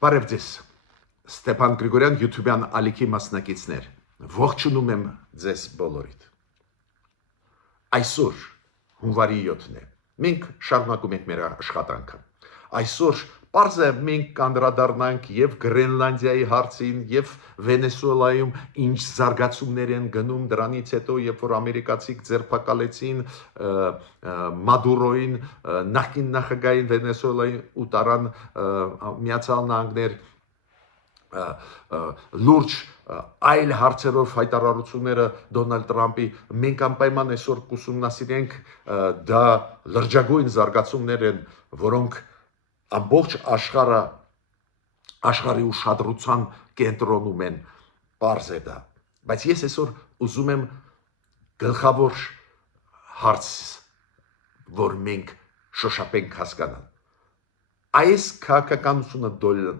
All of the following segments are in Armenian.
Բարև ձեզ, Ստեփան Գրիգորյան, YouTube-յան ալիքի մասնակիցներ, ողջունում եմ ձեզ բոլորիդ։ Այսօր հունվարի 7-ն է, մենք շարունակում ենք մեր աշխատանքը։ Այսօր պարզ է մենք կանդրադառնանք եւ Գրենլանդիայի հարցին եւ Վենեսուելայում ինչ զարգացումներ են գնում դրանից հետո, երբ որ ամերիկացիք ձերբակալեցին Մադուրոին, նախկին նախագահային Վենեսուելայի ու տարան Միացյալ Նահանգներ լուրջ այլ հարցերով հայտարարությունները Դոնալդ Տրամպի մենք անպայման այսօր կուսումնասիրենք դա լրջագույն զարգացումներ են, որոնք ամբողջ աշխարհի ուշադրության կենտրոնում են, պարզ է դա, բայց ես այսօր ուզում եմ գլխավոր հարց, որ մենք շոշափենք հասկանալ։ Այս քաղաքականությունը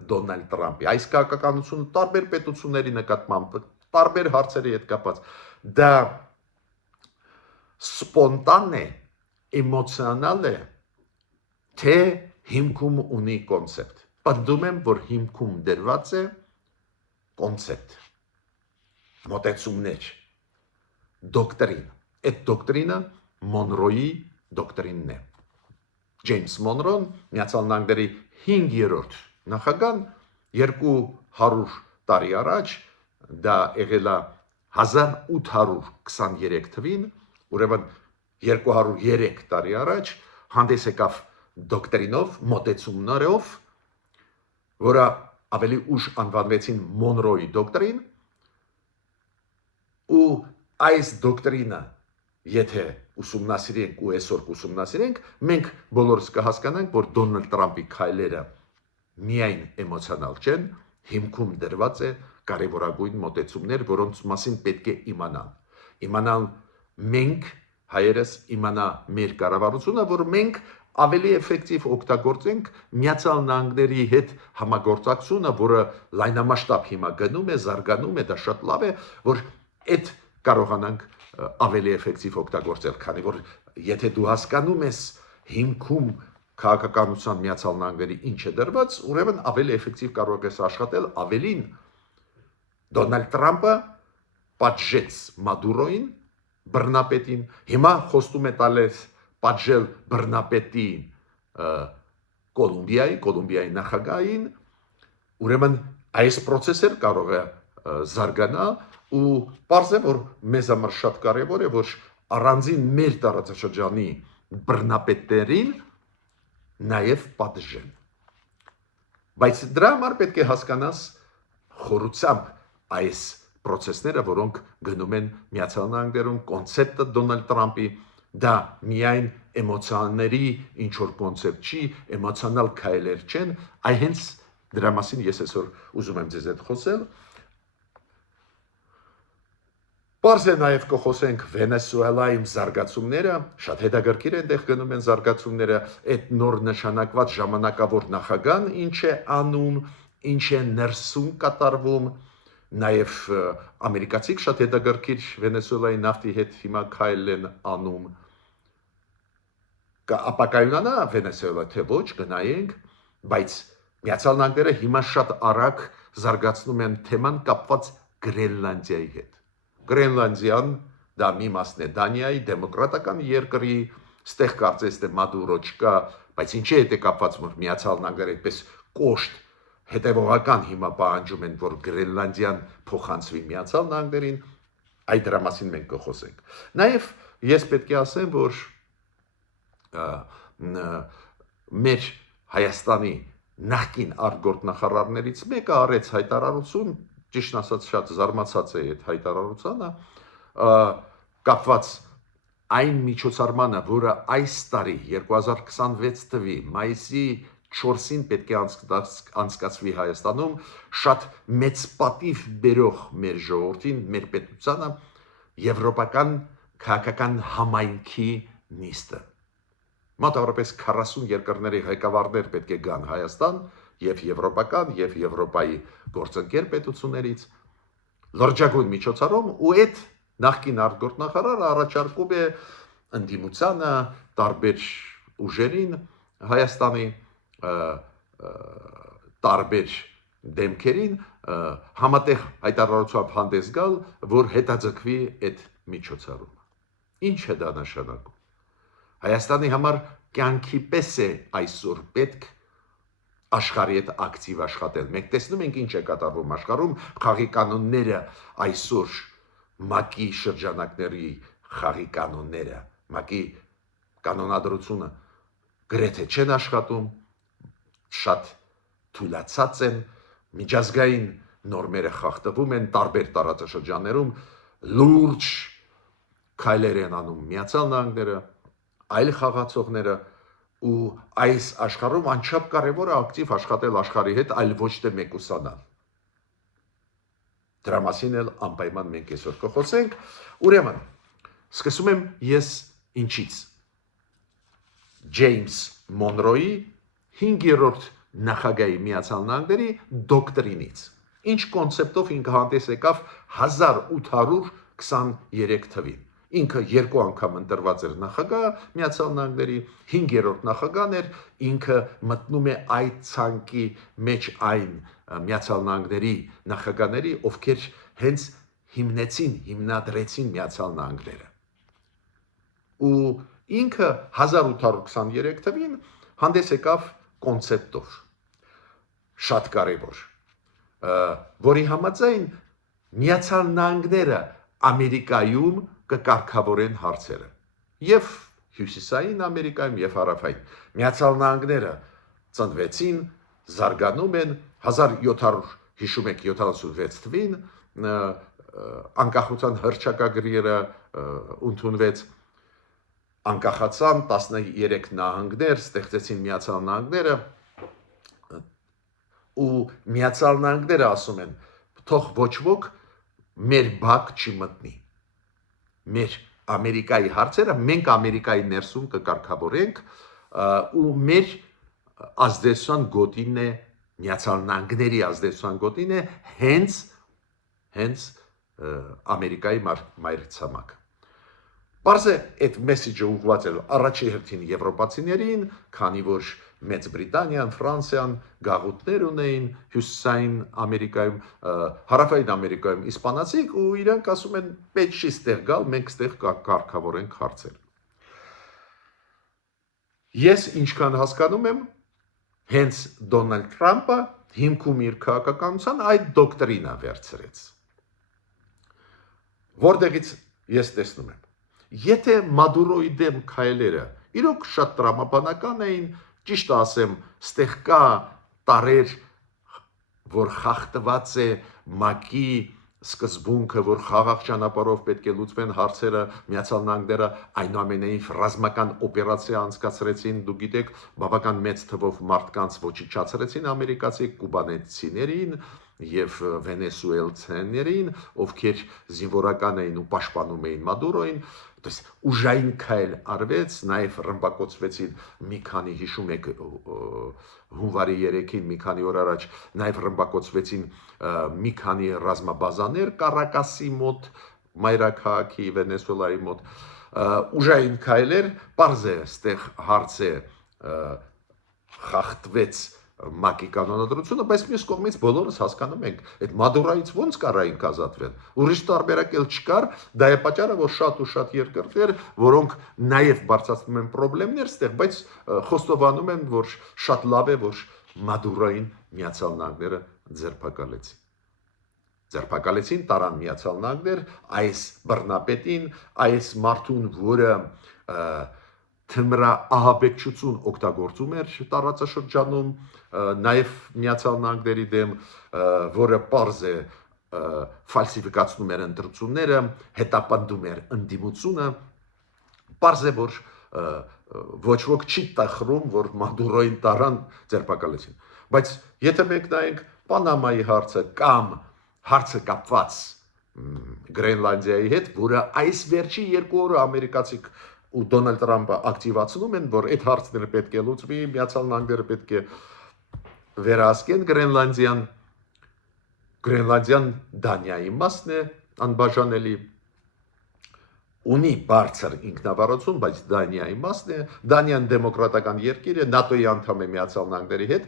Դոնալդ Տրամպի, այս քաղաքականությունը տարբեր պետությունների նկատմամբ, տարբեր հարցերի հետ կապված, դա սպոնտան է, էմոցիոնալ է, թե հիմքում ունի կոնցեպտ։ Պնդում եմ, որ հիմքում դրված է կոնցեպտ, մոտեցումներ, դոկտրին։ Այդ դոկտրինը Մոնրոյի դոկտրինն է։ Ջեյմս Մոնրոն, Միացյալ Նահանգների 5-րդ նախագահն 200 տարի առաջ, դա եղել է 1823 թվին, ուրեմն 203 տարի առաջ հանդես եկավ դոկտրինով, մոտեցումներով, որը ավելի ուշ անվանվեցին Մոնրոյի դոկտրին, ու այս դոկտրինը եթե ուսումնասիրենք ու այսօր ուսումնասիրենք, մենք բոլորս կհասկանանք, որ Դոնալդ Տրամպի քայլերը միայն էմոցիոնալ չեն, հիմքում դրված է կարևորագույն մոտեցումներ, որոնց մասին պետք է իմանալ մենք հայերս, իմանա մեր կառավարությունը, որ մենք ավելի էֆեկտիվ օգտագործենք Միացյալ Նահանգների հետ համագործակցությունը, որը լայնամասշտաբ հիմա գնում է, զարգանում է, դա շատ լավ է, որ այդ կարողանանք ավելի էֆեկտիվ օգտագործել, քանի որ եթե դու հասկանում ես հիմքում քաղաքականության Միացյալ Նահանգների ինչ է դրված, ուրեմն ավելի էֆեկտիվ կարող ես աշխատել, ավելին Դոնալդ Տրամպը պատժեց Մադուրոին, բռնապետին, հիմա խոստում է տալիս պատժել բռնապետին Կոլումբիայի նախագահին, ուրեմն այս process-ը կարող է զարգանալ ու պարզ է, որ մեզ համար շատ կարևոր է, որ առանձին մեր տարածաշրջանի բռնապետներին նաև պատժեն։ Բայց դրա համար պետք է հասկանաս խորությամբ այս process-ները, որոնք գնում են Միացյալ Նահանգներում, կոնցեպտը Դոնալդ Տրամպի, դա միայն էմոցիաների ինչ որ կոնցեպտ չի, էմոցիոնալ քայլեր չեն, այ հենց դրա մասին ես այսօր ուզում եմ ձեզ հետ խոսել։ Պարզ է նաև կխոսենք Վենեսուելայում զարգացումները, շատ հետաքրքիր է այնտեղ գնում են զարգացումները, այդ նոր նշանակված ժամանակավոր նախագահն ինչ է անում, ինչ է ներսում կատարվում, նաև ամերիկացիք շատ հետաքրքիր Վենեսուելայի նավթի հետ հիմա քայլ են անում։ Կապակայունանա Վենեսուելա, թե ոչ, գնայինք, բայց Միացյալ Նահանգները հիմա շատ արագ զարգացնում են թեման կապված Գրենլանդիայի հետ։ Գրենլանդիան դա մի մասն է Դանիայի դեմոկրատական երկրի, ստեղ կարծես թե Մադուրո չկա, բայց ինչի հետ է կապված, որ Միացյալ Նահանգները այդպես կոշտ հետևողական հիմա պահանջում են, որ Գրենլանդիան փոխանցվի Միացյալ Նահանգներին, այդ դրա մասին մենք կխոսենք։ Նաև ես պետք է ասեմ, որ մեր Հայաստանի նախկին արտգործնախարարներից մեկը արեց հայտարարություն, ճիշտ ասած շատ զարմացած է այդ հայտարարությանը, կապված այն միջոցառմանը, որը այս տարի 2026 թվականի մայիսի 4-ին պետք է անցկացվի Հայաստանում, շատ մեծ պատիվ բերող մեր ժողովրդին, մեր պետությանը, եվրոպական քաղաքական համայնքի նիստը։ Մոտավորապես 40 երկրների ղեկավարներ պետք է գան Հայաստան, եւ եվրոպական, եւ Եվրոպայի գործընկեր պետություններից, լրջագույն միջոցառում, ու այդ նախկին արտգործնախարարը առաջարկում է ընդդիմությանը, տարբեր ուժերին Հայաստանի, տարբեր դեմքերին համատեղ հայտարարությամբ հանդես գալ, որ հետաձգվի այդ միջոցառումը։ Ինչ է դա նշանակում։ Հայաստանի համար կյանքի պես է այսօր պետք աշխարհի հետ ակտիվ աշխատել։ Մենք տեսնում ենք ինչ է կատարվում աշխարհում, խաղի կանոնները այսօր ՄԱԿ-ի շրջանակների խաղի կանոնները, ՄԱԿ-ի կանոնադրությունը գրեթե չեն աշխատում, շատ թույլացած են, միջազգային նորմերը խախտվում են տարբեր տարածաշրջաններում, լուրջ քայլեր են անում Միացյալ Նահանգները, այլ խաղացողները ու այս աշխարհում անչափ կարևոր է ակտիվ աշխատել աշխարհի հետ, այլ ոչ թե մեկուսանալ։ Դրա մասին էլ անպայման մենք այսօր կխոսենք։ Ուրեմն, սկսում եմ ես ինչից։ Ջեյմս Մոնրոյի 5-րդ նախագահի Միացյալ Նահանգների դոկտրինից։ Ինչ կոնցեպտով ինքը հանդես եկավ 1823 թվին։ Ինքը 2 անգամ ընտրված էր նախագահ Միացյալ Նահանգների, 5-րդ նախագահն էր, ինքը մտնում է այդ ցանկի մեջ այն Միացյալ Նահանգների նախագահների, ովքեր հենց հիմնադրեցին Միացյալ Նահանգները։ Ու ինքը 1823 թվին հանդես եկավ կոնցեպտով, շատ կարևոր, որի համաձայն Միացյալ Նահանգները Ամերիկայում կկարգավորեն հարցերը, եւ հյուսիսային Ամերիկայում եւ հարավային։ Միացյալ Նահանգները ծնվեցին, զարգանում են 1776 թվին անկախության հռչակագրերը ընդունվեց, անկախացան 13 նահանգներ, ստեղծեցին Միացյալ Նահանգները ու Միացյալ Նահանգները ասում են, թող ոչ ոք մեր բակ չմտնի։ Մեր Ամերիկայի հարցերը մենք Ամերիկայի ներսում կկարգավորենք ու մեր ազդեցության գոտին է Միացյալ Նահանգների ազդեցության գոտին է հենց Ամերիկայի մայրցամաքը։ Պարզ է, այդ մեսեջը ուղղված է առաջի հերթին եվրոպացիներին, քանի որ Մեծ Բրիտանիան, Ֆրանսիան գաղութներ ունեին հյուսիսային Ամերիկայում, հարավային Ամերիկայում իսպանացիք ու իրանք ասում են պետք չի ստեղ գալ, մենք ստեղ կարգավորենք հարցեր։ Ես ինչքան հասկանում եմ, հենց Դոնալդ Թրամփը հիմքում իր քաղաքականության այդ դոկտրինա վերցրեց։ Որտեղից ես տեսնում եմ, եթե Մադուրոյի դեմ քայլերը իրոք շատ տրամաբանական էին, ճիշտ ասեմ, ստեղ կա տարեր, որ խախտված է ՄԱԿ-ի սկզբունքը, որ խաղաղ ճանապարհով պետք է լուծվեն հարցերը, Միացյալ Նահանգները այնուամենայնիվ ռազմական օպերացիա անցկացրեցին, դուք գիտեք, բավական մեծ թվով մարդկանց ոչնչացրեցին ամերիկացի կուբանեցիներին եւ վենեսուելցիներին, ովքեր զինվորական էին ու պաշտպանում էին Մադուրոյին, ուժային քայլ արվեց, նաև ռմբակոծվեցին մի քանի, հիշում եք, հունվարի 3-ին, մի քանի օր առաջ, նաև ռմբակոծվեցին մի քանի ռազմաբազաներ Կարակասի մոտ, մայրաքաղաքի Վենեսուելայի մոտ, ուժային քայլեր, պարզ է, ստեղ հարց է խախտվեց ՄԱԿ-ի կանոնադրությունը, բայց մյուս կողմից բոլորս հասկանում ենք, այդ Մադուրոյից ոնց կարայինք ազատվել։ Ուրիշ տարբերակ էլ չկար, դա է պատճառը, որ շատ ու շատ երկրներ, որոնք նաև բարձրացնում են խնդիրներ ստեղ, բայց խոստովանում են, որ շատ լավ է, որ Մադուրոյին Միացյալ Նահանգները ձերբակալեցին, տարան Միացյալ Նահանգներ, այս բռնապետին, այս մարդուն, որը թմրահաբեկչություն օգտագործում էր տարածաշրջանում, նաև Միացյալ Նահանգների դեմ, որը պարզ է ֆալսիֆիկացնում էր ընտրությունները, հետապնդում էր ընդդիմությունը, պարզ է, որ ոչ ոք չի տխրում, որ Մադուրոյին տարան ձերբակալեցին։ Բայց եթե մենք նայենք Պանամայի հարցը կամ հարցը կապված Գրենլանդիայի հետ, որը այս վերջի 2 օրը ամերիկացիք ու Դոնալդ Թրամփը ակտիվացնում են, որ այդ հարցները պետք է լուծվի, Միացյալ Նահանգները պետք է վերահսկեն Գրենլանդիան Դանիայի մասն է, անբաժանելի, ունի բարձր ինքնավարություն, բայց Դանիայի մասն է, Դանիան դեմոկրատական երկիր է, ՆԱՏՕ-ի անդամ է Միացյալ Նահանգների հետ,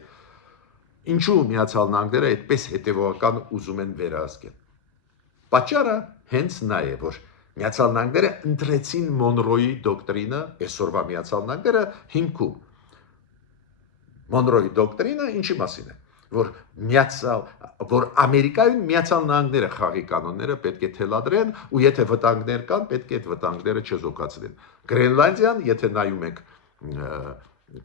Ինչու Միացյալ Նահանգները այդպես հետևողական ուզում են վերահսկել։ Պատճառը հենց նա է, որ Միացյալ Նահանգները ընտրեցին Մոնրոյի դոկտրինը, այսօրվա Միացյալ Նահանգները հիմքում։ Մոնրոյի դոկտրինը ինչի մասին է, որ Ամերիկայում Միացյալ Նահանգները խաղի կանոնները պետք է թելադրեն ու եթե վտանգներ կան, պետք է այդ վտանգները չզոկացնեն։ Գրենլանդիան, եթե նայում եք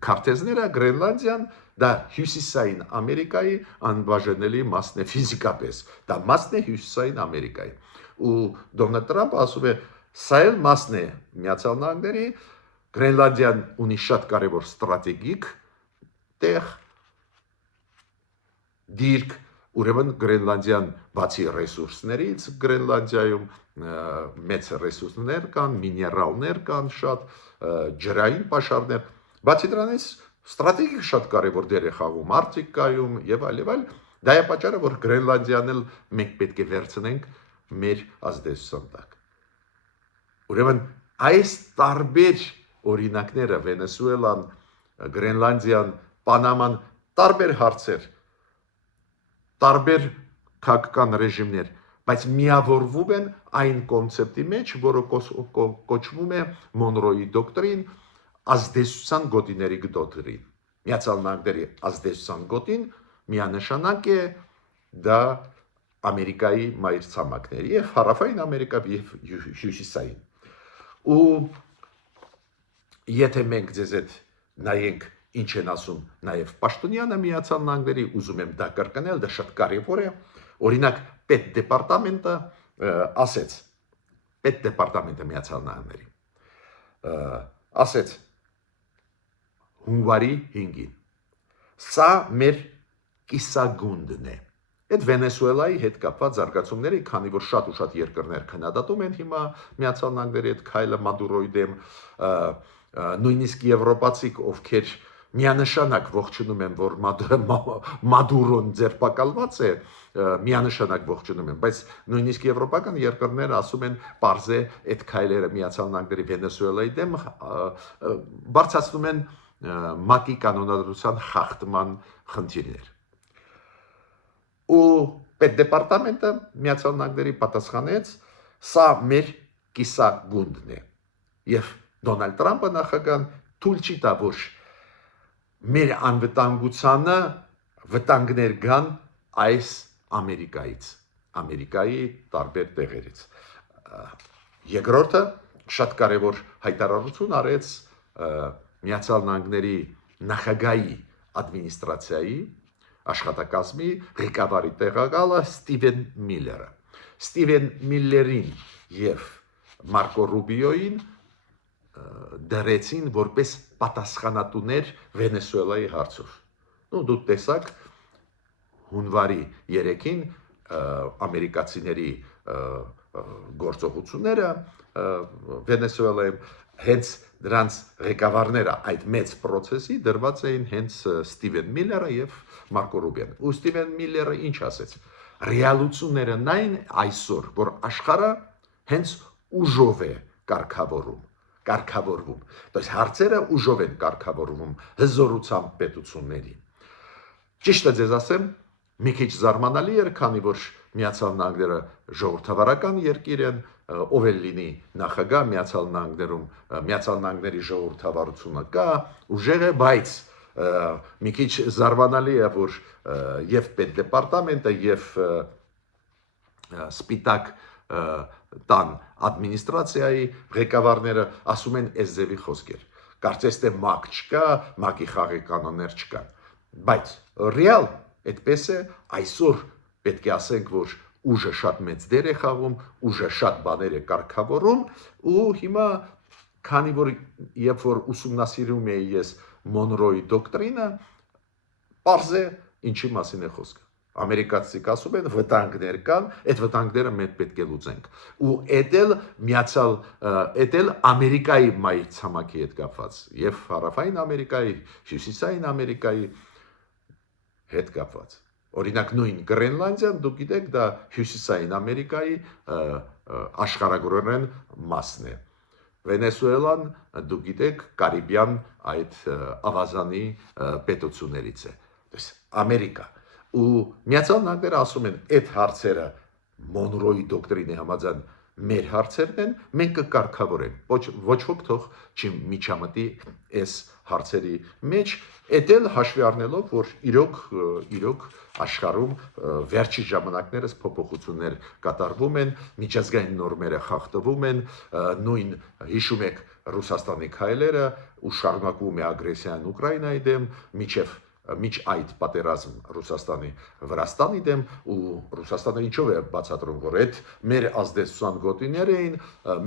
քարտեզները, Գրենլանդիան դա հյուսիսային Ամերիկայի անբաժանելի մասն է ֆիզիկապես։ Դա մասն է հյուսիսային Ամերիկայի։ Ու Դոնալդ Տրամպը ասում է, սա էլ մասն է Միացյալ Նահանգների, Գրենլանդիան ունի շատ կարևոր ստրատեգիկ տեղ, դիրք, ուրեմն Գրենլանդիան բացի ռեսուրսներից Գրենլանդիայում մեծ ռեսուրսներ կան, միներալներ կան շատ, ջրային պաշարներ, բացի դրանից ստրատեգիկ շատ կարևոր դեր է խաղում Արկտիկայում եւ այլ, դա է պատճառը, որ Գրենլանդիան էլ մենք պետք է վերցնենք մեր ազդեցության տակ։ Ուրեմն այս տարբեր օրինակները Վենեսուելան, Գրենլանդիան, Պանաման, տարբեր հարցեր, տարբեր քաղաքական ռեժիմներ, բայց միավորվում են այն կոնցեպտի մեջ, որը կոչվում է Մոնրոյի դոկտրին, ազդեցության գոտիների դոկտրին։ Միացյալ Նահանգների ազդեցության գոտին միանշանակ է դա Ամերիկայի մայրցամաքների եւ Հարավային Ամերիկա եւ Հյուսիսային։ Ու եթե մենք ձեզ այդ նայենք ինչ են ասում նաև Պաշտոնյանը Միացյալ Նահանգների, ուզում եմ դա կրկնել, դա շատ կարևոր է։ Օրինակ պետդեպարտամենտը ասեց, պետդեպարտամենտը Միացյալ Նահանգների ասեց հունվարի 5-ին։ Սա մեր կիսագունդն է։ Այդ Վենեսուելայի հետ կապված զարգացումների, քանի որ շատ ու շատ երկրներ քննադատում են հիմա Միացյալ Նահանգների այդ քայլը Մադուրոյի դեմ, նույնիսկ եվրոպացիք, ովքեր միանշանակ ողջունում են, որ Մադուրոն ձերբակալված է, միանշանակ ողջունում են, բայց նույնիսկ եվրոպական երկրները ասում են, պարզե այդ քայլերը Միացյալ Նահանգների Վենեսուելայի դեմ բարձրացնում են ՄԱԿ-ի կանոնադրության խախտման խնդիրներ։ Ու պետդեպարտամենտը Միացյալ Նահանգների պատասխանեց, սա մեր կիսագունդն է։ Եվ Դոնալդ Տրամպը նախագահան թույլ չի տա, որ մեր անվտանգությանը վտանգներ կան այս Ամերիկայի տարբեր տեղերից։ Երկրորդը շատ կարևոր հայտարարություն արեց Միացյալ Նահանգների նախագահի ադմինիստրացիայի աշխատակազմի ղեկավարի տեղակալը Ստիվեն Միլլերը։ Ստիվեն Միլլերին եւ Մարկո Ռուբիոին դրեցին որպես պատասխանատուներ Վենեսուելայի հարցով։ Դուք տեսաք հունվարի 3-ին ամերիկացիների գործողությունները Վենեսուելայում հենց դրանց ղեկավարները այդ մեծ process-ի դրված էին հենց Ստիվեն Միլլերը եւ Մարկո Ռուբիոն։ Ու Ստիվեն Միլլերը ինչ ասեց։ Ռեալությունները նայն այսօր, որ աշխարհը հենց ուժով է կարգավորվում։ Դες հարցերը ուժով են կարգավորվում հզորությամբ պետությունների։ Ճիշտը ձեզ ասեմ, մի քիչ զարմանալի էր, քանի որ Միացյալ Նահանգները ժողովրդավարական երկիր են, ով էլ լինի նախագահ Միացյալ Նահանգներում, Միացյալ Նահանգների ժողովրդավարությունը կա, ուժեղ է, բայց մի քիչ զարմանալի է, որ եւ պետդեպարտամենտը եւ Սպիտակ տան ադմինիստրացիայի ղեկավարները ասում են այս ձևի խոսքեր։ Կարծես թե ՄԱԿ չկա, ՄԱԿ-ի խաղի կանոններ չկան։ Բայց ռեալ այդպես է, այսօր պետք է ասենք, որ ուժը շատ մեծ դեր է խաղում, ուժը շատ բաներ է կարգավորում ու հիմա քանի որ երբ որ ուսումնասիրում էի ես Մոնրոյի դոկտրինը, պարզ է ինչի մասին է խոսքը։ Ամերիկացիք ասում են վտանգներ կան, այդ վտանգները մենք պետք է լուծենք։ Ու էդ էլ Ամերիկայի մայրցամաքի հետ կապված, եւ Հարավային Ամերիկայի, Հյուսիսային Ամերիկայի հետ կապված։ Օրինակ նույն Գրենլանդիան, դուք գիտեք, դա Հյուսիսային Ամերիկայի աշխարհագրորեն մասն է։ Վենեսուելան, դուք գիտեք, Կարիբյան այդ ավազանի պետություններից է։ Ամերիկա ու Միացյալ Նահանգները ասում են այդ հարցերը Մոնրոյի դոկտրինի համաձայն մեր հարցերն են, մենք կկարգավորենք, ոչ ոք թող չի միջամտի այս հարցերի մեջ, էդ էլ հաշվի առնելով, որ իրոք աշխարհում վերջի ժամանակներս փոփոխություններ կատարվում են, միջազգային նորմերը խախտվում են, նույն հիշում եք Ռուսաստանի քայլերը ու շարունակվում է ագրեսիան Ուկրաինայի դեմ, միջ այդ պատերազմ Ռուսաստանի Վրաստանի դեմ ու Ռուսաստանը ինչով է բացատրում, որ այդ մեր ազդեցության գոտիներ էին,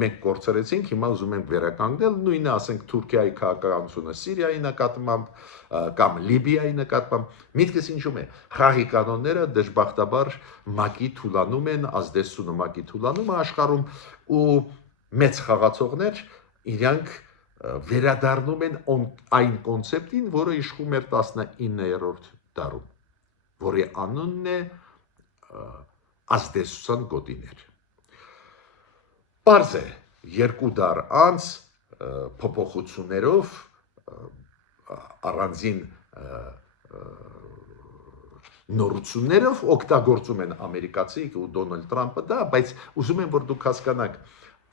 մենք կորցրեցինք, հիմա ուզում ենք վերականգնել, նույնը ասենք Թուրքիայի քաղաքականությունը Սիրիայի նկատմամբ կամ Լիբիայի նկատմամբ, միտքս ինչում է, խաղի կանոնները դժբախտաբար ՄԱԿ-ի թուլանում են, ազդեցությունը ՄԱԿ-ի թուլանում է աշխարհում ու մեծ խաղացողներ իրանք վերադառնում են այն կոնցեպտին, որը իշխում էր 19-րդ դարում, որի անունն է ազդեցության գոտիներ։ Պարզ է, 2 դար անց փոփոխություններով առանձին նորություններով օգտագործում են ամերիկացիք ու Դոնալդ Թրամփը դա, բայց ուզում եմ, որ դուք հասկանաք,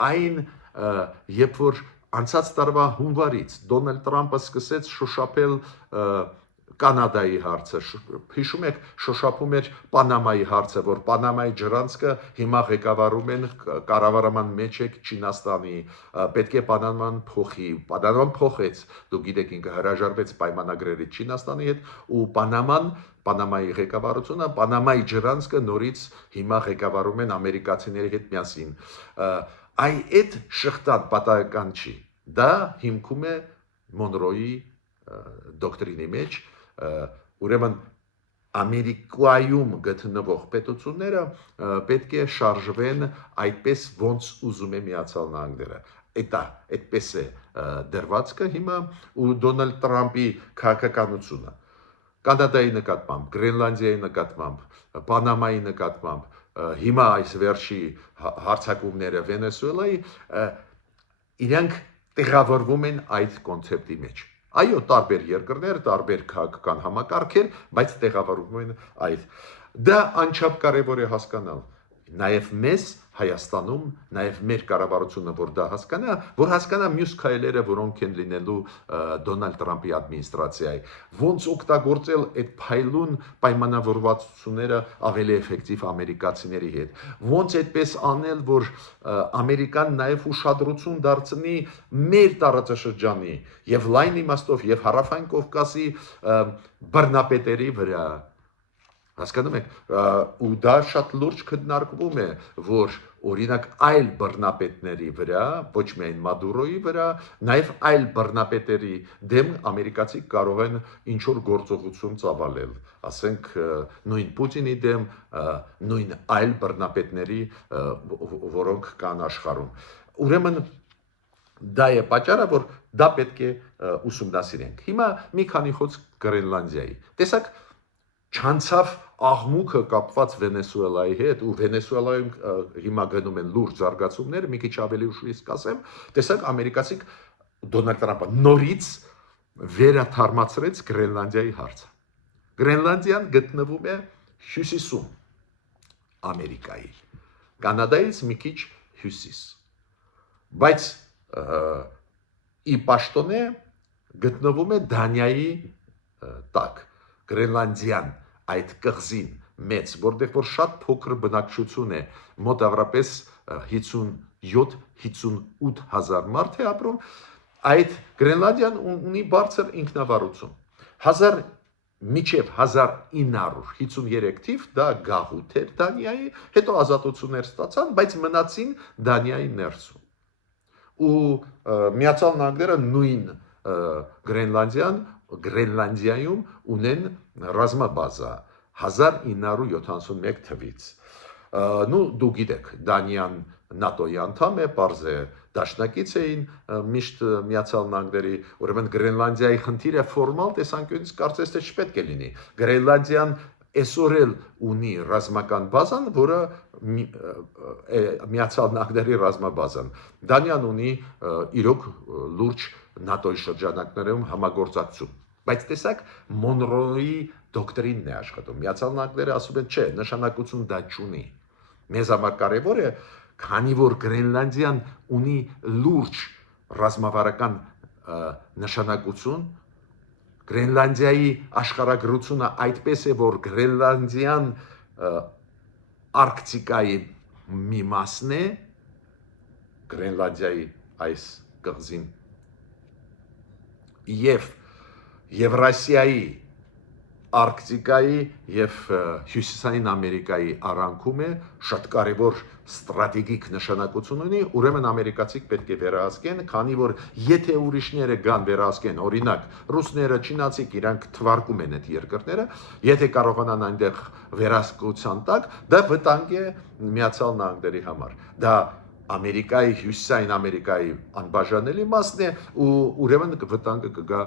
այն երբ որ անցած տարվա հունվարից Դոնալդ Թրամփը սկսեց շոշափել Կանադայի հարցը, հիշում եք, շոշափում էր Պանամայի հարցը, որ Պանամայի ջրանցքը հիմա ղեկավարում են կառավարման մեջ է Չինաստանի, պետք է Պանաման փոխի, Պանաման փոխեց, դուք գիտեք ինքը հրաժարվեց պայմանագրերից Չինաստանի հետ ու Պանամայի ղեկավարությունը, Պանամայի ջրանցքը նորից հիմա ղեկավարում են ամերիկացիների հետ միասին։ Այդ շղթան պատահական չի, դա հիմքում է Մոնրոյի դոկտրինի մեջ, ուրեմն Ամերիկայում գտնվող պետությունները պետք է շարժվեն այդպես ոնց ուզում է Միացյալ Նահանգները, այդպես է դրվածքը հիմա ու Դոնալդ Թրամփի քաղաքականությունը Կանադայի նկատմամբ, Գրենլանդիայի նկատմամբ, Պանամայի նկատմամբ, հիմա այս վերջի հարձակումները Վենեսուելայի, իրանք տեղավորվում են այդ կոնցեպտի մեջ։ Այո, տարբեր երկրներ, տարբեր քաղաքական համակարգեր, բայց տեղավորվում են այդ։ Դա անչափ կարևոր է հասկանալ։ Նաև մեզ Հայաստանում, նաև մեր կառավարությունը, որ դա հասկանա, որ հասկանա մյուս քայլերը, որոնք են լինելու Դոնալդ Թրամփի ադմինիստրացիայի, ոնց օգտագործել այդ փայլուն պայմանավորվածությունները ավելի էֆեկտիվ ամերիկացիների հետ, ոնց այդպես անել, որ Ամերիկան նաև ուշադրություն դարձնի մեր տարածաշրջանի եւ լայն իմաստով եւ Հարավային Կովկասի բռնապետերի վրա։ Հասկանում եք, ու դա շատ լուրջ քննարկվում է, որ օրինակ այլ բռնապետների վրա, ոչ միայն Մադուրոյի վրա, նաև այլ բռնապետերի դեմ ամերիկացի կարող են ինչ-որ գործողություն ծավալել, ասենք նույն Պուտինի դեմ, նույն այլ բռնապետների, որոնք կան աշխարհում։ Ուրեմն դա է պատճառը, որ դա պետք է ուսումնասիրենք։ Հիմա մի քանի խոսք Գրենլանդիայի։ Տեսակ չանցավ աղմուկը կապված Վենեսուելայի հետ ու Վենեսուելայում հիմա գնում են լուրջ զարգացումներ, մի քիչ ավելի ուշ կասեմ, տեսակ ամերիկացիք Դոնալդ Թրամփը նորից վերաթարմացրեց Գրենլանդիայի հարցը։ Գրենլանդիան գտնվում է հյուսիսում Ամերիկայի, Կանադայից մի քիչ հյուսիս, բայց ի պաշտոնե գտնվում է Դանիայի տակ, Գրենլանդիան այդ կղզին մեծ, որտեղ որ շատ փոքր բնակչություն է, մոտ ավրապես 57-58 հազար մարդ է ապրում, այդ Գրենլանդիան ունի բարձր ինքնավարություն, մինչև 1953 թիվ դա գաղութ էր Դանիայի, հետո ազատություններ ստացան, բայց մնացին Դանիայի ներսում։ Ու Միացյալ Նահանգները նույն Գրենլանդիայում ունեն ռազմաբազա 1971 թվից։ Դու գիտեք, Դանիան ՆԱՏՕ-ի անդամ է, պարզ է, դաշնակից էին միշտ Միացյալ Նահանգների, ուրեմն Գրենլանդիայի խնդիրը ֆորմալ տեսանկյունից կարծես թե չպետք է լինի։ Գրենլանդիան այսօր էլ ունի ռազմական բազան, որը Միացյալ Նահանգների ռազմաբազան։ Դանիան ունի իրոք լուրջ ՆԱՏՕ-ի շրջանակներում համագործակցություն, Բայց տեսակ Մոնրոյի դոկտրինն է աշխատում։ Միացյալ Նահանգները ասում են, չէ, նշանակություն դա չունի։ Մեզ համար կարևոր է, քանի որ Գրենլանդիան ունի լուրջ ռազմավարական նշանակություն, Գրենլանդիայի աշխարհագրությունը այդպես է, որ Գրենլանդիան Արկտիկայի մի մասն է, Գրենլանդիայի այս կղզին եւ Եվրասիայի, Արկտիկայի եւ Հյուսիսային Ամերիկայի արանքում է, շատ կարևոր ստրատեգիկ նշանակություն ունի, ուրեմն ամերիկացիք պետք է վերահսկեն, քանի որ եթե ուրիշները գան վերահսկեն, օրինակ ռուսները, չինացիք իրանք թվարկում են այդ երկրները, եթե կարողանան այնտեղ վերահսկության տակ, դա վտանգ է Միացյալ Նահանգների համար։ Դա Ամերիկայի, Հյուսիսային Ամերիկայի անբաժանելի մասն է ու ուրեմն վտանգը կգա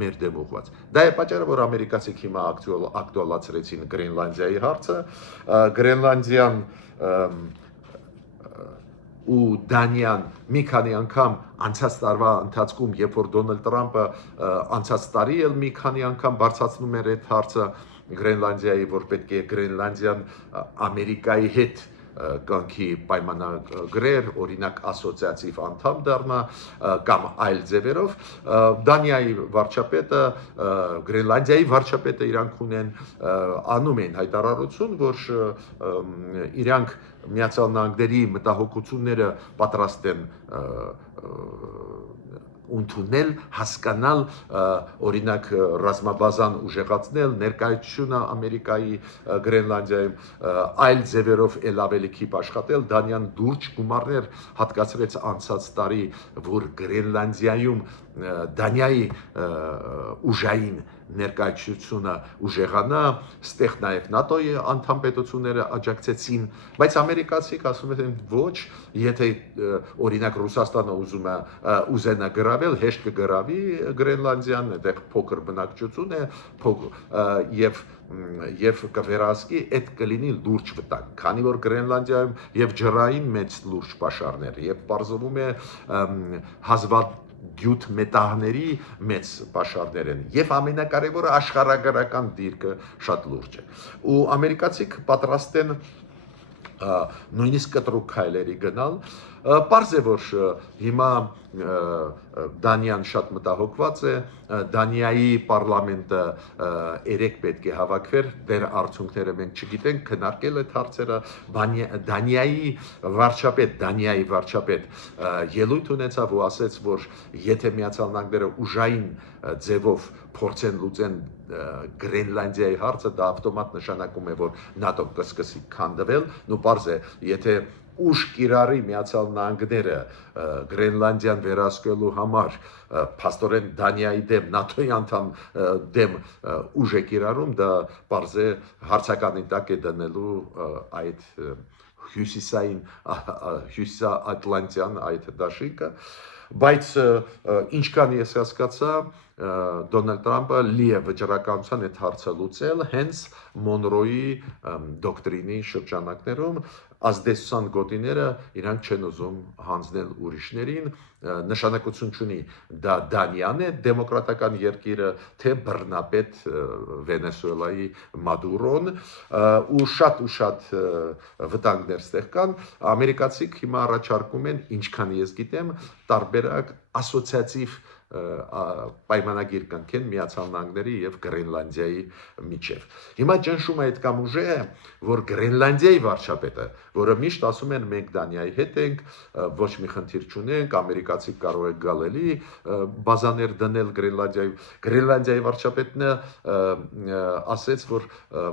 մեր դեմ ուղղված։ Դա է պատճառը, որ ամերիկացիք հիմա ակտուալացրեցին Գրենլանդիայի հարցը, Գրենլանդիան ու Դանիան մի քանի անգամ անցած տարվա ընթացքում, երբ որ Դոնալդ Տրամպը անցած տարի էլ մի քանի անգամ բարձրացնում էր այդ հարցը Գրենլանդիայի, որ պետք է Գրենլանդիան Ամերիկայի հետ կյանքի պայմանագրեր, օրինակ ասոցիատիվ անդամ դառնա կամ այլ ձևերով, Դանիայի վարչապետը, Գրենլանդիայի վարչապետը իրանք ունեն անում են հայտարարություն, որ իրանք Միացյալ Նահանգների մտահոգությունները պատրաստ են ընդունել, հասկանալ, օրինակ ռազմաբազան ուժեղացնել, ներկայությունը Ամերիկայի Գրենլանդիայում, այլ ձևերով էլ ավելի քիչ աշխատել, Դանիան լուրջ գումարներ հատկացրեց անցած տարի, որ Գրենլանդիայում Դանիայի ուժային ներկայությունը ուժեղանա, ստեղ նաև ՆԱՏՕ-ի անդամ պետությունները աջակցեցին, բայց ամերիկացիք ասում են ոչ, եթե օրինակ Ռուսաստանը ուզենա գրավել, հեշտ կգրավի Գրենլանդիան, այդտեղ փոքր բնակչություն է, եւ կվերահսկի, այդ կլինի լուրջ վտանգ, քանի որ Գրենլանդիայում եւ ջրային մեծ լուրջ պաշարներ, եւ պարզվում է հազվադյուտ մետաղների մեծ պաշարներ են եւ ամենակարևորը աշխարհագրական դիրքը շատ լուրջ է ու ամերիկացիք պատրաստ են նույնիսկ կտրուկ քայլերի գնալ պարզ է որ հիմա Դանիան շատ մտահոգված է Դանիայի պարլամենտը երեք պետք է հավաքվեր դեր արդյունքները մենք չգիտենք քննարկել այդ հարցերը Դանիայի վարչապետ ելույթ ունեցավ ու ասաց որ եթե Միացյալ Նահանգները ուժային ձևով փորձեն լուծեն Գրենլանդիայի հարցը դա ավտոմատ նշանակում է որ ՆԱՏՕ կսկսի քանդվել ու պարզ է եթե ուժ կիրառի Միացյալ Նահանգները Գրենլանդիան վերահսկելու համար փաստորեն Դանիայի դեմ ՆԱՏՕ-ի անդամ դեմ ուժ է կիրառում դա պարզ է հարցականի տակ է դնելու այդ հյուսիսատլանտյան այդ դաշինքը բայց ինչքան ես հասկացա Դոնալդ Տրամպը լի է վճռականության այդ հարցը լուծել հենց Մոնրոյի դոկտրինի շրջանակներում ազդեցության գոտիները իրանք չեն ուզում հանձնել ուրիշներին նշանակություն չունի դա Դանիան է դեմոկրատական երկիրը թե բռնապետ Վենեսուելայի Մադուրոն ու շատ վտանգներ ստեղ կան ամերիկացիք հիմա առաջարկում են ինչքան ես գիտեմ տարբերակ ասոցիատիվ պայմանագիր կնքեն Միացյալ Նահանգների եւ Գրենլանդիայի միջև։ Հիմա ճնշումը այդքան ուժ է, որ Գրենլանդիայի վարչապետը, որը միշտ ասում են մենք Դանիայի հետ ենք, ոչ մի խնդիր չունենք, ամերիկացիք կարող է գալ էլի բազաներ դնել Գրենլանդիայի վարչապետն ասաց, որ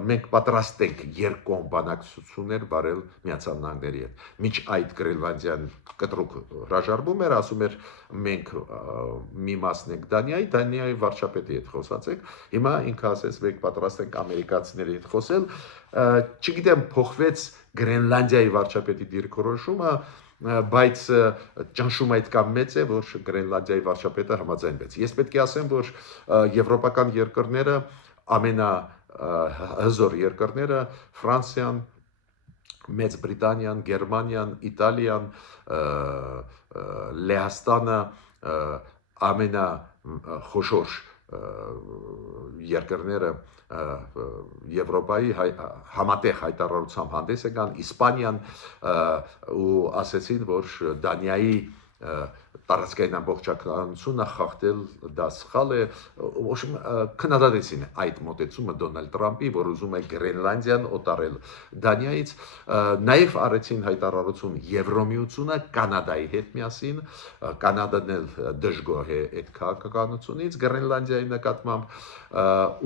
մենք պատրաստ ենք երկկողմ բանակցություններ վարել Միացյալ Նահանգների հետ։ Մինչ այդ Գրենլանդիան կտրուկ հրաժարվում էր, ասում էր մենք մի մասն ենք Դանիայի վարչապետի հետ խոսացեք, հիմա ինքը ասեց մենք պատրաստ ենք ամերիկացիների հետ խոսել, չգիտեմ փոխվեց Գրենլանդիայի վարչապետի դիրքորոշումը, բայց ճնշումը այդքան մեծ է, որ Գրենլանդիայի վարչապետը համաձայնվեց։ Ես պետք է ասեմ, որ եվրոպական երկրները ամենահզոր երկրները Ֆրանսիան, Մեծ Բրիտանիան, Գերմանիան, Իտալիան, Լեհաստանը ամենախոշոր երկրները Եվրոպայի համատեղ հայտարարությամբ հանդես եկան, Իսպանիան ու ասեցին, որ Դանիայի տարածքային ամբողջականությունը խախտել դա սխալ է, քննադատեցին այդ մոտեցումը Դոնալդ Տրամպի, որ ուզում է Գրենլանդիան օտարել Դանիայից, նաև արեցին հայտարարություն Եվրոմիությունը Կանադայի հետ միասին, Կանադան էլ դժգոհ է այդ քաղաքականությունից Գրենլանդիայի նկատմամբ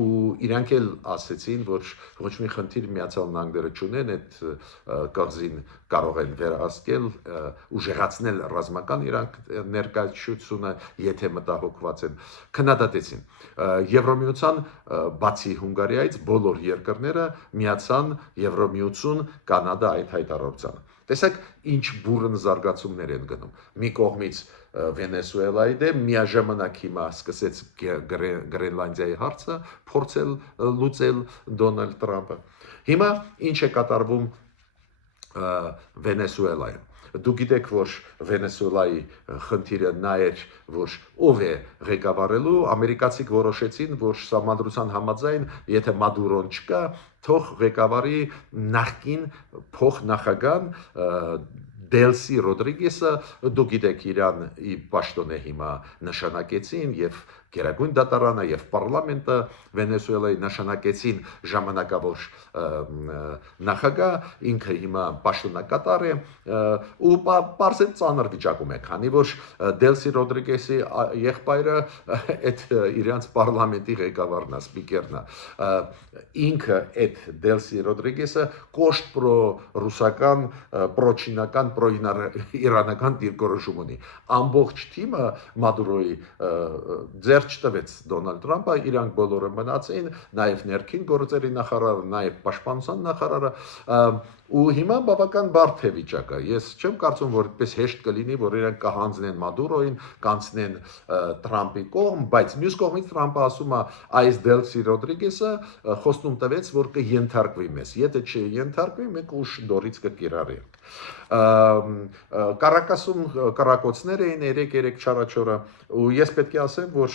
ու իրանք էլ ասեցին, որ ոչ մի խնդիր Միացյալ Նահանգները չունեն, այդ կղզին կարող են վերահսկել, ուժեղացնել ռազմական իրանք ներկայացությունը, եթե մտահոգված են, քննադատեցին։ Եվրոմիության բացի Հունգարիայից բոլոր երկրները միացան Եվրոմիություն Կանադա այդ հայտարարությանը։ Տեսեք, ինչ բուրըն զարգացումներ են գնում։ Մի կողմից Վենեսուելայի դեմ միաժամանակ հիմա սկսեց Գրենլանդիայի հարցը փորձել լուծել Դոնալդ Տրամպը։ Հիմա ինչ է կատարվում Վենեսուելայում։ Դու գիտեք, որ Վենեսուելայի խնդիրը նա էր, որ ով է ղեկավարելու, ամերիկացիք որոշեցին, որ սահմանադրության համաձայն, եթե Մադուրոն չկա, թող ղեկավարի նախկին փոխնախագահան Դելսի Ռոդրիգեսը, դու գիտեք, իրան պաշտոն է հիմա նշանակեցին եւ Գերագույն դատարանը եւ պարլամենտը Վենեսուելայի նշանակեցին ժամանակավոր նախագահ, ինքը հիմա պաշտոնակատար է ու պարզել ծանր վիճակում է, քանի որ Դելսի Ռոդրիգեսի եղբայրը այդ իրանց պարլամենտի ղեկավարն է, սպիկերն է, ինքը այդ Դելսի Ռոդրիգեսը կոշտ պրո-ռուսական, պրո-չինական, պրո-իրանական դիրքորոշում ունի։ Ամբողջ թիմը Մադուրոյի ձեռ չտվեց Դոնալդ Տրամպը, իրանք բոլորը մնացին, նաև ներքին գործերի նախարարը, նաև պաշտպանության նախարարը, ու հիմա բավական բարդ է վիճակը։ Ես չեմ կարծում, որ այդպես հեշտ կլինի, որ իրանք կհանձնեն Մադուրոին, կանցնեն Տրամպի կողմ, բայց մյուս կողմից Տրամպը ասում է, այս Դելսի Ռոդրիգեսը խոստում տվեց, որ կենթարկվի մեզ։ Եթե չենթարկվի, մենք ուշ դորից կկիրառենք։ Կարակասում կրակոցներ էին 3-3 չարաչորը, ու ես պետք է ասեմ, որ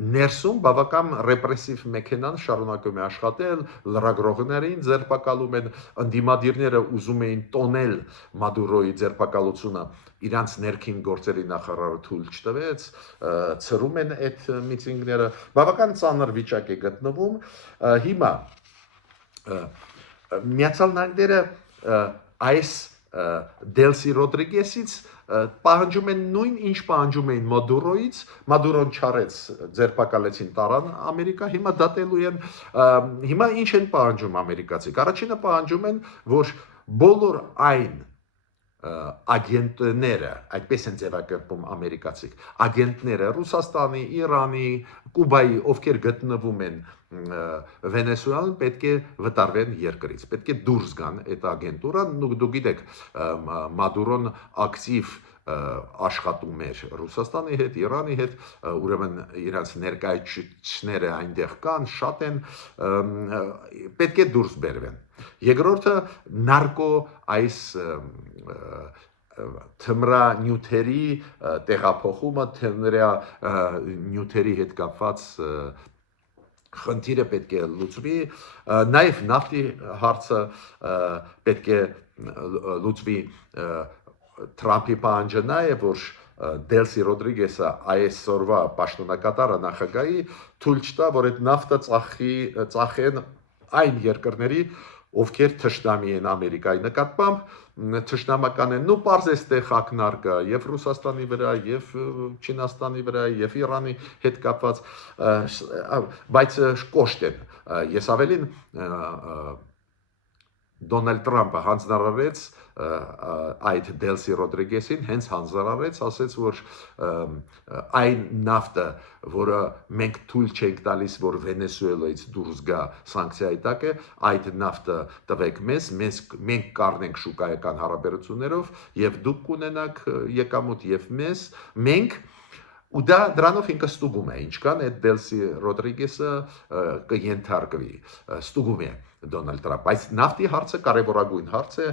ներսում բավական ռեպրեսիվ մեքենան շարունակում է աշխատել, լրագրողներին ձերբակալում են, ընդդիմադիրները ուզում էին տոնել Մադուրոյի ձերբակալությունը, իրանց ներքին գործերի նախարարը թույլ չտվեց, ցրում են այդ միտինգները, բավական ծանր վիճակ է գտնվում։ Հիմա Միացյալ Նահանգները այս Դելսի Ռոդրիգեսից պահանջում են նույն ինչ պահանջում էին Մադուրոյից, Մադուրոն չարեց, ձերբակալեցին տարան Ամերիկա, հիմա դատելու են, հիմա ինչ են պահանջում ամերիկացիք, առաջինը պահանջում են, որ բոլոր այն ագենտները, այդպես են ձևակերպում ամերիկացիք, ագենտները Ռուսաստանի, Իրանի, Կուբայի, ովքեր գտնվում են Վենեսուելան, պետք է վտարվեն երկրից, պետք է դուրս գան այդ ագենտուրան, դու գիտեք, Մադուրոն ակտիվ աշխատում էր Ռուսաստանի հետ, Իրանի հետ, ուրեմն իրանց ներկայացուցիչները այնտեղ կան, շատ են, պետք է դուրս բերվեն։ Երկրորդը նարկո այս թմրանյութերի տեղափոխումը, թմրանյութերի հետ կապված խնդիրը պետք է լուծվի, նաև նավթի հարցը պետք է լուծվի, Տրամպի պահանջը նա է, որ Դելսի Ռոդրիգեսը այսօրվա պաշտոնակատարը նախագահի թույլ չտա, որ այդ նավթը ծախեն այն երկրների, ովքեր թշնամի են Ամերիկայի նկատմամբ, թշնամական են, պարզես տեղ ակնարկը եւ Ռուսաստանի վրա, եւ Չինաստանի վրա, եւ Իրանի հետ կապված, բայց կոշտ են։ Ես ավելին Դոնալդ Տրամպը հանձնարարեց այդ Դելսի Ռոդրիգեսին, հենց հանձնարարեց, ասեց, որ այն նավթը, որը մենք թույլ չենք տալիս, որ Վենեսուելայից դուրս գա սանկցիայի տակ է, այդ նավթը տվեք մեզ, մենք կառնենք շուկայական հարաբերություններով եւ դուք կունենաք եկամուտ եւ մեզ, մենք ու դրանով ինքը ստուգում է, ինչքան այդ Դելսի Ռոդրիգեսը կենթարկվի, ստուգում է Դոնալդ Տրամպ, բայց նավթի հարցը կարևորագույն հարց է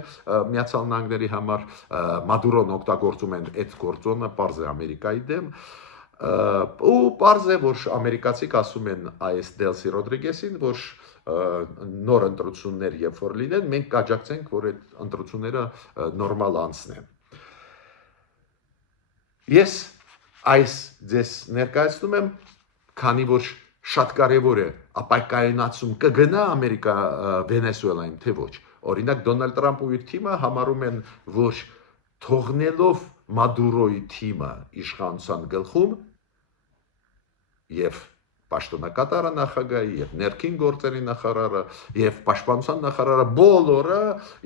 Միացյալ Նահանգների համար, Մադուրոն օգտագործում են այդ գործոնը պարզ է Ամերիկայի դեմ, ու պարզ է, որ ամերիկացիք ասում են այս Դելսի Ռոդրիգեսին, որ նոր ընտրություններ երբ որ լինեն, մենք կաջակցենք, որ այդ ընտրությունները նորմալ անցնեն։ Ես այս ձեզ ներկայացնում եմ, քանի որ շատ կարևոր է ապակայունացում կգնա Ամերիկա Վենեսուելային, թե ոչ։ Օրինակ Դոնալդ Տրամփը ու իր թիմը համարում են, որ թողնելով Մադուրոյի թիմը իշխանության գլխում եւ պաշտոնակատարը նախագահի եւ ներքին գործերի նախարարը եւ պաշտպանության նախարարը բոլորը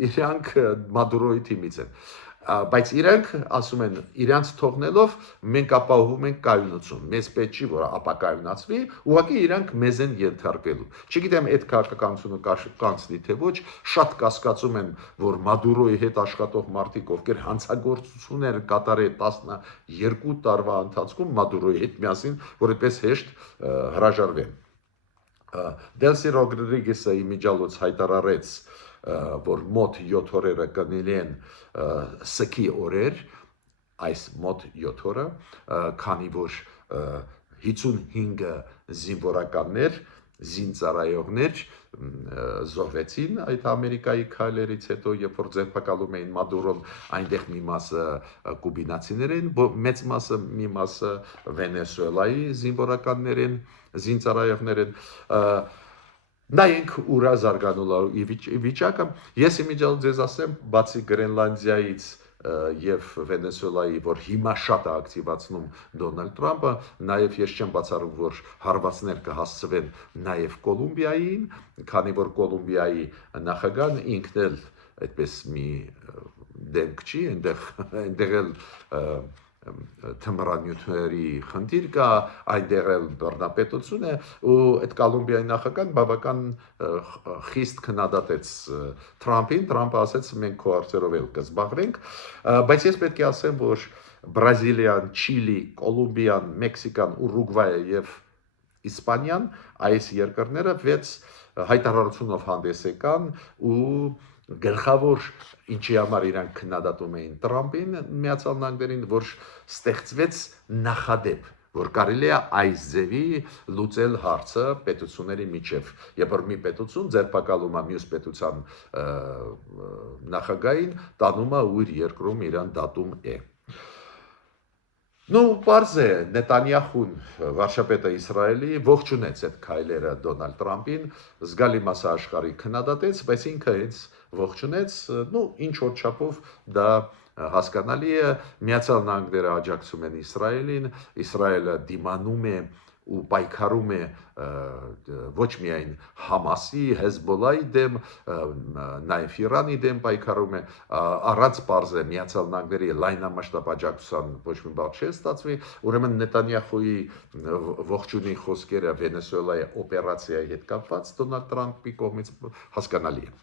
իրանք Մադուրոյի թիմից են, բայց իրանք ասում են իրանք թողնելով մենք ապահովում ենք կայունություն, մեզ պետք չի որ ապակայունացվի, ուղղակի իրանք մեզ են ենթարկվելու։ Չգիտեմ այդ քաղաքականությունը կանցնի թե ոչ, շատ կասկածում են, որ Մադուրոյի հետ աշխատող մարդիկ, ովքեր հանցագործություններ կատարել 12 տարվա ընթացքում Մադուրոյի հետ միասին, որ այդպես հեշտ հրաժարվեն։ Դելսի Ռոդրիգեսը իմիջիալոց հայտարարեց, որ մոտ 7 օրերը կնելեն սքի օրեր, այս մոտ 7 օրը, քանի որ 55 զինվորականներ, զինծառայողներ զոհվեցին այդ Ամերիկայի քայլերից հետո, երբ որ ձերբակալում էին Մադուրոն, այնտեղ մի մասը կուբինացիներ են, մեծ մասը մի մասը Վենեսուելայի զինվորականներ են, զինծառայողներ են, նայենք ուրա զարգանալու վիճակը, ես իմիջիալ ձեզ ասեմ, բացի Գրենլանդիայից եւ Վենեսուելայի, որ հիմա շատ է ակտիվացնում Դոնալդ Տրամփը, նաեւ ես չեմ բացառում, որ հարվածներ կհասցվեն նաեւ Կոլումբիային, քանի որ Կոլումբիայի նախագահն ինքն էլ այդպես մի դեմք չի, այնտեղ էլ թմրանյութերի խնդիր կա, այնտեղ էլ բռնապետություն է, ու այդ Կոլումբիայի նախագահն բավական խիստ քննադատեց Թրամփին, Թրամփը ասեց մենք քո հարցերով էլ կզբաղվենք, բայց ես պետք է ասեմ, որ Բրազիլիան, Չիլի, Կոլումբիան, Մեքսիկան, Ուրուգվայը եւ Իսպանիան այս երկրները 6 հայտարարությունով հանդես եկան ու գլխավոր ինչի համար իրանք քննադատում էին Տրամփին Միացյալ Նահանգներին, որ ստեղծվեց նախադեպ, որ կարելի է այս ձևի լուծել հարցը պետությունների միջև, երբ որ մի պետություն ձերբակալում է մյուս պետության նախագահին, տանում է ու իր երկրում իրան դատում է։ Ну, պարզ է, Նետանյախուն, վարչապետը Իսրայելի, ողջունեց այդ քայլերը Դոնալդ Տրամփին, զգալի մասը աշխարհի քննադատեց, բայց ինքը հենց ողջունեց, ну, ինչ որ չափով դա հասկանալի է, Միացյալ Նահանգները աջակցում են Իսրայելին, Իսրայելը դիմանում է ու պայքարում է ոչ միայն Համասի, Հեզբոլայի դեմ, նաև Իրանի դեմ պայքարում է, առանց պարզ է Միացյալ Նահանգների լայնամասշտաբ աջակցության ոչ մի բան չի ստացվի, ուրեմն Նետանյախուի ողջունի խոսքերը Վենեսուելայի օպերացիայի հետ կապված Դոնալդ Տրամփի կողմից հասկանալի է,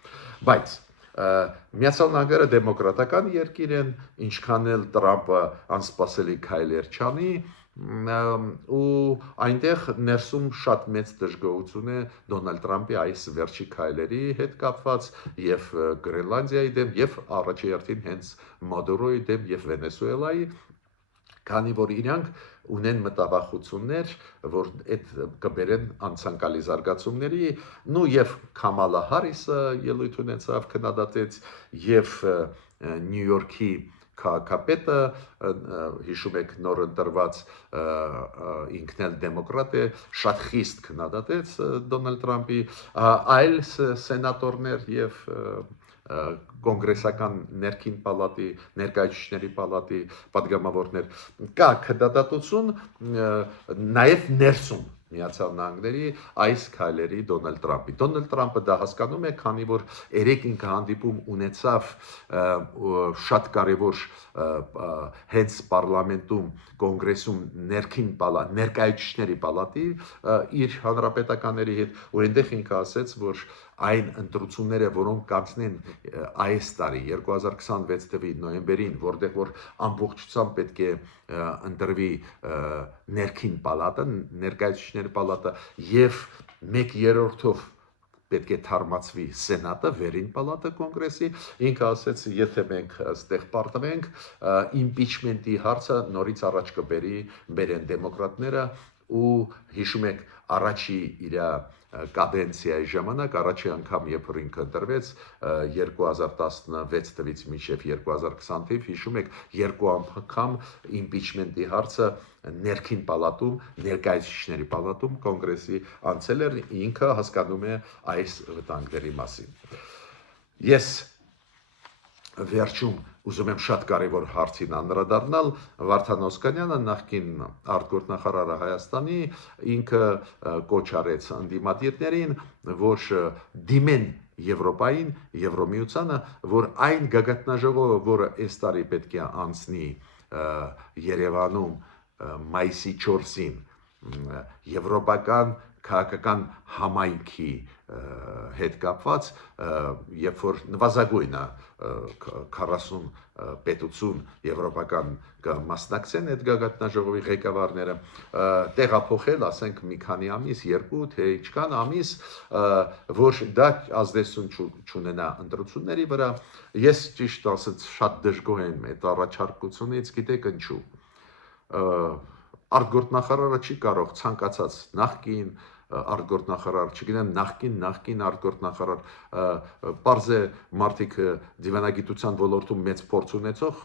բայց Միացյալ Նահանգները դեմոկրատական երկիր են, ինչքան էլ Տրամփը անսպասելի քայլեր չանի, ու այնտեղ ներսում շատ մեծ դժգոհություն է Դոնալդ Տրամփի այս վերջի քայլերի հետ կապված եւ Գրենլանդիայի դեմ եւ առաջերտին հենց Մադուրոյի դեմ եւ Վենեսուելայի, քանի որ իրանք ունեն մտավախություններ, որ այդ կբերեն անցանկալի զարգացումների, նու եւ Քամալա Հարիսը ելույթ ունեցավ, քննադատեց եւ Նյու Յորքի քաղաքապետը, հիշում եք նոր ընտրված ինքն էլ դեմոկրատ է, շատ խիստ քննադատեց Դոնալդ Տրամփի, այլ սենատորներ եւ կոնգրեսական ներքին պալատի, ներկայացուցիչների պալատի պատգամավորներ, կա քննադատություն նաեւ ներսում Միացյալ Նահանգների այս քայլերի Դոնալդ Տրամփի։ Դոնալդ Տրամփը դա հասկանում է, քանի որ երեք ինքը հանդիպում ունեցավ շատ կարևոր հենց պարլամենտում, կոնգրեսում ներքին պալատ, ներկայացուցիչների պալատի իր հանրապետականների հետ, ու այնտեղ ինքը ասեց, որ այն ընտրությունները, որոնք կանցնեն այս տարի 2026 թվականի նոյեմբերին, որտեղ որ ամբողջությամբ պետք է ընտրվի ներքին պալատը, ներկայացուցիչների պալատը եւ 1/3-ով պետք է թարմացվի սենատը, վերին պալատը կոնգրեսի, ինքը ասեց, եթե մենք այստեղ պարտվենք, իմպիչմենտի հարցը նորից առաջ կբերի բերեն դեմոկրատները ու հիշում եք առաջի իր կադենցիայի ժամանակ առաջի անգամ երբ որ ինքը ընտրվեց 2016 թվականից մինչև 2020 թիվ հիշում եք երկու անգամ իմպիչմենտի հարցը ներքին պալատում ներկայացուցիչների պալատում կոնգրեսի անցել էր ինքը հասկանում է այս վտանգների մասին ես վերջում ուզում եմ շատ կարևոր հարցին անդրադառնալ Վարդան Օսկանյանը նախկին արտգործնախարարը Հայաստանի ինքը կոչ արեց ընդդիմադիրներին որ դիմեն Եվրոպային Եվրոմիությանը որ այն գագաթնաժողովը որը այս տարի պետք է անցնի Երևանում մայիսի 4-ին եվրոպական քաղաքական համայնքի հետ կապված երբ որ նվազագույնը 40 պետություն եվրոպական կմասնակցեն այդ գագաթնաժողովի ղեկավարները տեղափոխել ասենք մի քանի ամիս 2 թե ինչքան ամիս որ դա ազդեցություն չունենա ընտրությունների վրա ես ճիշտ ասած շատ դժգոհ եմ այդ առաջարկությունից գիտեք ինչու արտգործնախարարը չի կարող ցանկացած նախկին արտգործնախարար, չգիտեմ նախկին արտգործնախարար, պարզ է մարդիկ դիվանագիտության ոլորտում մեծ փորձ ունեցող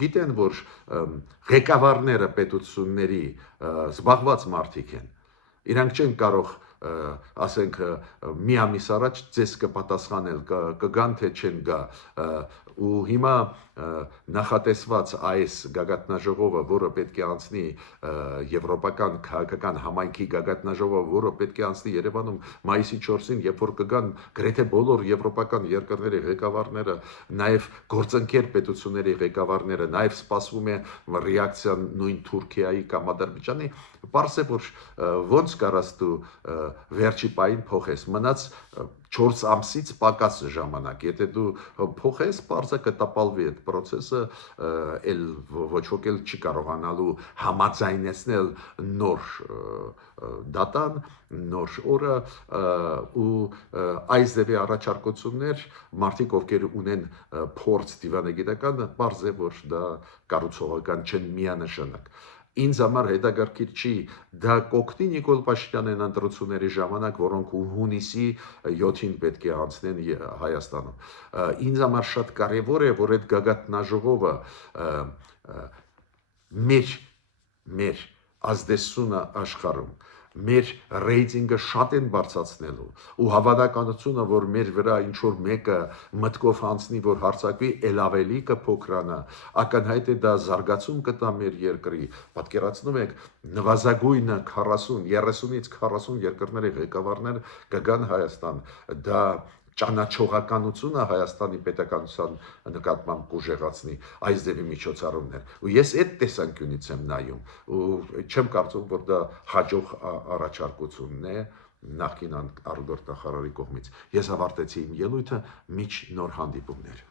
գիտեն, որ ղեկավարները պետությունների զբաղված մարդիկ են։ Իրանք չեն կարող ասենք մի ամիս առաջ ձեզ կպատասխանել կգան թե չեն գա ու հիմա նախատեսված այս գագաթնաժողովը, որը պետք է անցնի եվրոպական քաղաքական համայնքի գագաթնաժողովը, որը պետք է անցնի Երևանում մայիսի 4-ին, երբ որ կգան գրեթե բոլոր եվրոպական երկրների ղեկավարները, նաև գործընկեր պետությունների ղեկավարները, նաև սպասվում է ռեակցիան նույն Թուրքիայի կամ Ադրբեջանի, պարզ է որ ոնց կարաս դու վերջի պահին փոխես, մնաց 4 ամսից պակաս ժամանակ, եթե դու փոխես, պարզը կտապալվի այդ process-ը, էլ ոչ ոք էլ չի կարողանալու համաձայնեցնել նոր դատան, նոր օրը ու այս ձևի առաջարկություններ մարդիկ ովքեր ունեն փորձ դիվանագիտական, պարզ է որ դա կառուցողական չեն միանշանակ Ինձ համար հետաքրքիր չի դա կօգնի Նիկոլ Փաշինյանին ընտրությունների ժամանակ, որոնք հունիսի 7-ին պետք է անցնեն Հայաստանում։ Ինձ համար շատ կարևոր է, որ այդ գագաթնաժողովը մեր ազդեցությունը աշխարհում մեր ռեյտինգը շատ են բարձրացնելու ու հավանականությունը որ մեր վրա ինչ որ մեկը մտքով անցնի որ հարցակվի ել ավելի կփոքրանա ակնհայտ է դա զարգացում կտա մեր երկրի պատկերացնում եք նվազագույնը 30-ից 40 երկրների ղեկավարներ կգան Հայաստան դա ճանաչողականությունը Հայաստանի պետականության նկատմամբ կուժեղացնի այս ձևի միջոցառումներ ու ես այդ տեսանկյունից եմ նայում ու չեմ կարծում որ դա հաջող առաջարկությունն է նախկին արտգործնախարարի կողմից ես ավարտեցի իմ ելույթը միջ նոր հանդիպումներ